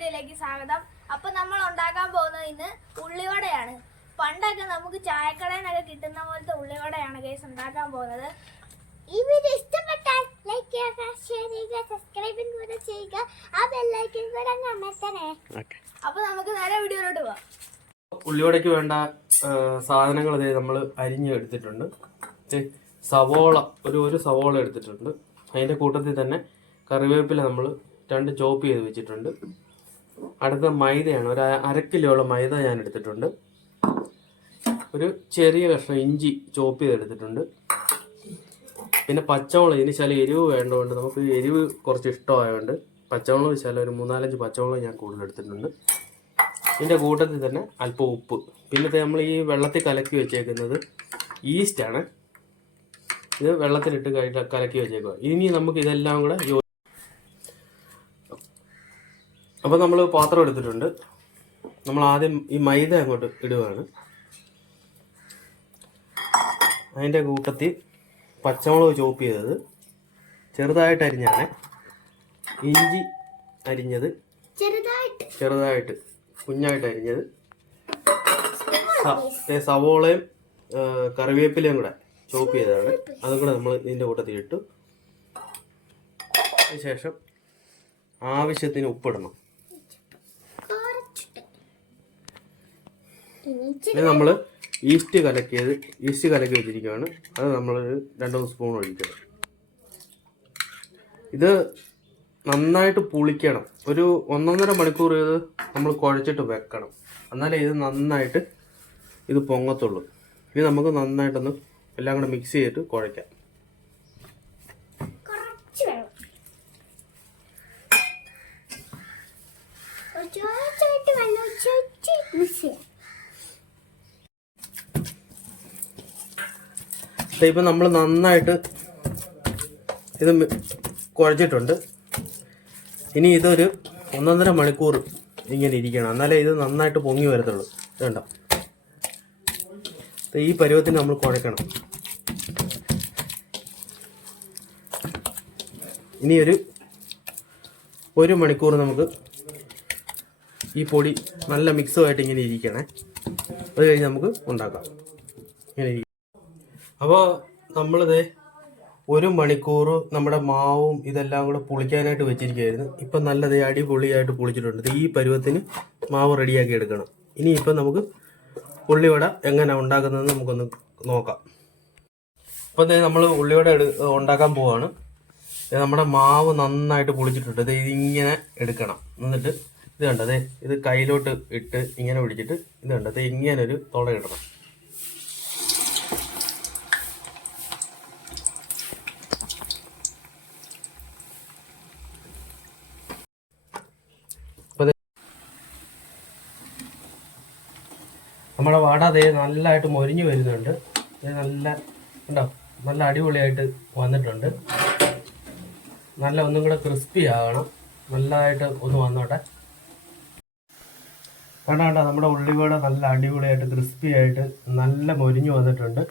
വീഡിയോയിലേക്ക് സ്വാഗതം. അപ്പൊ നമ്മൾ ഉണ്ടാക്കാൻ പോകുന്നത് ഇന്ന് ഉള്ളിവടയാണ്. പണ്ടൊക്കെ നമുക്ക് ചായക്കടയിൽ നിന്നൊക്കെ കിട്ടുന്ന പോലത്തെ ഉള്ളിവടയാണ് കേസ് ഉണ്ടാക്കാൻ പോകുന്നത്. ഈ വീഡിയോ ഇഷ്ടപ്പെട്ടാൽ ലൈക്ക് ചെയ്യുക ഷെയർ ചെയ്യുക സബ്സ്ക്രൈബും കൂടെ ചെയ്യുക ആ ബെല്ലൈക്കൻ കൂടെ അങ്ങ് അമർത്തണേ. അപ്പൊ നമുക്ക് നേരെ വീഡിയോയിലോട്ട് പോവാം. ഉള്ളിവടയ്ക്ക് വേണ്ട സാധനങ്ങൾ ഇതേ നമ്മൾ അരിഞ്ഞ് എടുത്തിട്ടുണ്ട്. സവോള ഒരു ഒരു സവോള എടുത്തിട്ടുണ്ട്. അതിന്റെ കൂട്ടത്തിൽ തന്നെ കറിവേപ്പില നമ്മൾ രണ്ട് ചോപ്പ് ചെയ്ത് വെച്ചിട്ടുണ്ട്. അടുത്ത മൈദയാണ്. ഒരു അര കിലോളം മൈദ ഞാൻ എടുത്തിട്ടുണ്ട്. ഒരു ചെറിയ കഷ്ണം ഇഞ്ചി ചോപ്പ് ചെയ്തെടുത്തിട്ടുണ്ട്. പിന്നെ പച്ചമുളക് ഇതിന് ചില എരിവ് വേണ്ടതുകൊണ്ട് നമുക്ക് എരിവ് കുറച്ച് ഇഷ്ടമായതുകൊണ്ട് പച്ചമുളക് ചില ഒരു മൂന്നാലഞ്ച് പച്ചമുളക് ഞാൻ കൂടുതൽ എടുത്തിട്ടുണ്ട്. ഇതിന്റെ കൂട്ടത്തിൽ തന്നെ അല്പം ഉപ്പ്. പിന്നത്തെ നമ്മൾ ഈ വെള്ളത്തിൽ കലക്കി വെച്ചേക്കുന്നത് ഈസ്റ്റാണ് ഇത് വെള്ളത്തിലിട്ട് കലക്കി വെച്ചേക്കുക. ഇനി നമുക്ക് ഇതെല്ലാം കൂടെ അപ്പോൾ നമ്മൾ പാത്രം എടുത്തിട്ടുണ്ട്. നമ്മൾ ആദ്യം ഈ മൈദ അങ്ങോട്ട് ഇടുകയാണ് അതിന്റെ കൂട്ടത്തിൽ പച്ചമുളക് ചോപ്പ് ചെയ്തത്. ചെറുതായിട്ട് അരിഞ്ഞാണ്. ഇഞ്ചി അരിഞ്ഞത്. ചെറുതായിട്ട്. കുഞ്ഞായിട്ട് അരിഞ്ഞത്. സവോളയും കറിവേപ്പിലയും കൂടെ ചോപ്പ് ചെയ്തതാണ്. അതും കൂടെ നമ്മൾ ഇതിന്റെ കൂട്ടത്തിൽ ഇട്ടു. അതിനുശേഷം ആവശ്യത്തിന് ഉപ്പിടണം. ഇത് നമ്മൾ ഈസ്റ്റ് കലക്കിയത് ഈസ്റ്റ് കലക്കി വെച്ചിരിക്കുകയാണ് അത് നമ്മൾ രണ്ട് മൂന്ന് സ്പൂൺ ഒഴിക്കണം. ഇത് നന്നായിട്ട് പുളിക്കണം. ഒരു ഒന്നൊന്നര മണിക്കൂർ ഇത് നമ്മൾ കുഴച്ചിട്ട് വെക്കണം. എന്നാലേ ഇത് നന്നായിട്ട് ഇത് പൊങ്ങത്തുള്ളൂ. ഇനി നമുക്ക് നന്നായിട്ടൊന്ന് എല്ലാം കൂടെ മിക്സ് ചെയ്തിട്ട് കുഴയ്ക്കാം. ഇപ്പം നമ്മൾ നന്നായിട്ട് ഇത് കുഴച്ചിട്ടുണ്ട്. ഇനി ഇതൊരു ഒന്നൊന്നര മണിക്കൂർ ഇങ്ങനെ ഇരിക്കണം. എന്നാലേ ഇത് നന്നായിട്ട് പൊങ്ങി വരത്തുള്ളൂ. വേണ്ട ഈ പരുവത്തിന് നമ്മൾ കുഴക്കണം. ഇനി ഒരു ഒരു മണിക്കൂർ നമുക്ക് ഈ പൊടി നല്ല മിക്സുമായിട്ട് ഇങ്ങനെ ഇരിക്കണേ. അത് കഴിഞ്ഞ് നമുക്ക് ഉണ്ടാക്കാം. ഇങ്ങനെ അപ്പോൾ നമ്മളിത് ഒരു മണിക്കൂർ നമ്മുടെ മാവും ഇതെല്ലാം കൂടെ പുളിക്കാനായിട്ട് വെച്ചിരിക്കുകയായിരുന്നു. ഇപ്പം നല്ലത് അടിപൊളിയായിട്ട് പുളിച്ചിട്ടുണ്ട്. ഈ പരുവത്തിന് മാവ് റെഡിയാക്കി എടുക്കണം. ഇനി ഇപ്പം നമുക്ക് ഉള്ളിവട എങ്ങനെ ഉണ്ടാക്കുന്നതെന്ന് നമുക്കൊന്ന് നോക്കാം. അപ്പോൾ ദേ നമ്മൾ ഉള്ളിവട എടു ഉണ്ടാക്കാൻ പോവാണ്. നമ്മുടെ മാവ് നന്നായിട്ട് പുളിച്ചിട്ടുണ്ട്. ഇത് ഇങ്ങനെ എടുക്കണം. എന്നിട്ട് ഇത് കണ്ടോ? ദേ ഇത് കയ്യിലോട്ട് ഇട്ട് ഇങ്ങനെ പിടിച്ചിട്ട് ഇത് കണ്ടോ? ദേ ഇങ്ങനെ ഒരു തുള ഇടണം. നമ്മുടെ വട അതേ നല്ലതായിട്ട് മൊരിഞ്ഞു വരുന്നുണ്ട്. ഇത് നല്ല ഉണ്ടോ നല്ല അടിപൊളിയായിട്ട് വന്നിട്ടുണ്ട്. നല്ല ഒന്നും കൂടെ ക്രിസ്പി ആകണം. നല്ലതായിട്ട് ഒന്ന് വന്നോട്ടെ. കണ്ട കണ്ട? നമ്മുടെ ഉള്ളിവട നല്ല അടിപൊളിയായിട്ട് ക്രിസ്പി ആയിട്ട് നല്ല മൊരിഞ്ഞു വന്നിട്ടുണ്ട്.